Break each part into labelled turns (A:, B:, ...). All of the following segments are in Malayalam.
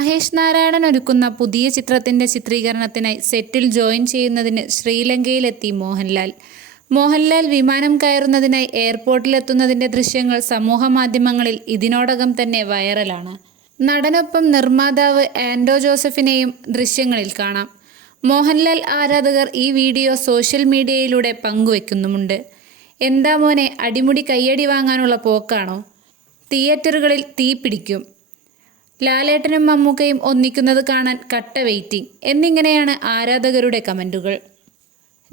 A: മഹേഷ് നാരായണൻ ഒരുക്കുന്ന പുതിയ ചിത്രത്തിന്റെ ചിത്രീകരണത്തിനായി സെറ്റിൽ ജോയിൻ ചെയ്യുന്നതിന് ശ്രീലങ്കയിലെത്തി മോഹൻലാൽ. മോഹൻലാൽ വിമാനം കയറുന്നതിനായി എയർപോർട്ടിലെത്തുന്നതിന്റെ ദൃശ്യങ്ങൾ സമൂഹ മാധ്യമങ്ങളിൽ ഇതിനോടകം തന്നെ വൈറലാണ്. നടനൊപ്പം നിർമ്മാതാവ് ആൻഡോ ജോസഫിനെയും ദൃശ്യങ്ങളിൽ കാണാം. മോഹൻലാൽ ആരാധകർ ഈ വീഡിയോ സോഷ്യൽ മീഡിയയിലൂടെ പങ്കുവെക്കുന്നുമുണ്ട്. എന്താ മോനെ അടിമുടി കയ്യടി വാങ്ങാനുള്ള പോക്കാണോ? തിയേറ്ററുകളിൽ തീ പിടിക്കും. ലാലേട്ടനും മമ്മൂക്കയും ഒന്നിക്കുന്നത് കാണാൻ കട്ട വെയിറ്റിംഗ്. എന്നിങ്ങനെയാണ് ആരാധകരുടെ കമന്റുകൾ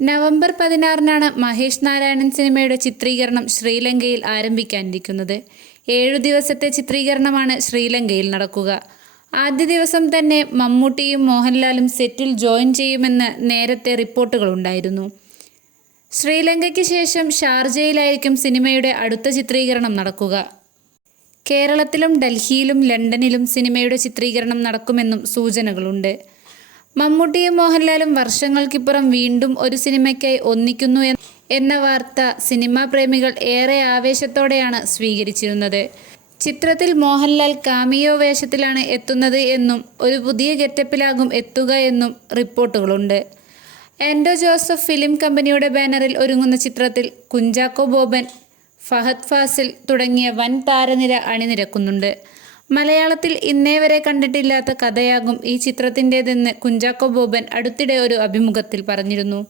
A: നവംബർ പതിനാറിനാണ് മഹേഷ് നാരായണൻ സിനിമയുടെ ചിത്രീകരണം ശ്രീലങ്കയിൽ ആരംഭിക്കാനിരിക്കുന്നത്. ഏഴു ദിവസത്തെ ചിത്രീകരണമാണ് ശ്രീലങ്കയിൽ നടക്കുക. ആദ്യ ദിവസം തന്നെ മമ്മൂട്ടിയും മോഹൻലാലും സെറ്റിൽ ജോയിൻ ചെയ്യുമെന്ന് നേരത്തെ റിപ്പോർട്ടുകളുണ്ടായിരുന്നു ശ്രീലങ്കയ്ക്ക് ശേഷം ഷാർജയിലായിരിക്കും സിനിമയുടെ അടുത്ത ചിത്രീകരണം നടക്കുക. കേരളത്തിലും ഡൽഹിയിലും ലണ്ടനിലും സിനിമയുടെ ചിത്രീകരണം നടക്കുമെന്നും സൂചനകളുണ്ട്. മമ്മൂട്ടിയും മോഹൻലാലും വർഷങ്ങൾക്കിപ്പുറം വീണ്ടും ഒരു സിനിമയ്ക്കായി ഒന്നിക്കുന്നു എന്ന വാർത്ത സിനിമാ പ്രേമികൾ ഏറെ ആവേശത്തോടെയാണ് സ്വീകരിച്ചിരുന്നത്. ചിത്രത്തിൽ മോഹൻലാൽ കാമിയോ വേഷത്തിലാണ് എത്തുന്നത് എന്നും ഒരു പുതിയ ഗെറ്റപ്പിലാകും എത്തുക എന്നും റിപ്പോർട്ടുകളുണ്ട്. എൻഡോ ജോസഫ് ഫിലിം കമ്പനിയുടെ ബാനറിൽ ഒരുങ്ങുന്ന ചിത്രത്തിൽ കുഞ്ചാക്കോ ബോബൻ ഫഹദ് ഫാസിൽ തുടങ്ങിയ വൻ താരനിര അണിനിരക്കുന്നുണ്ട്. മലയാളത്തിൽ ഇന്നേ വരെ കണ്ടിട്ടില്ലാത്ത കഥയാകും ഈ ചിത്രത്തിന്റേതെന്ന് കുഞ്ചാക്കോ ബോബൻ അടുത്തിടെ ഒരു അഭിമുഖത്തിൽ പറഞ്ഞിരുന്നു.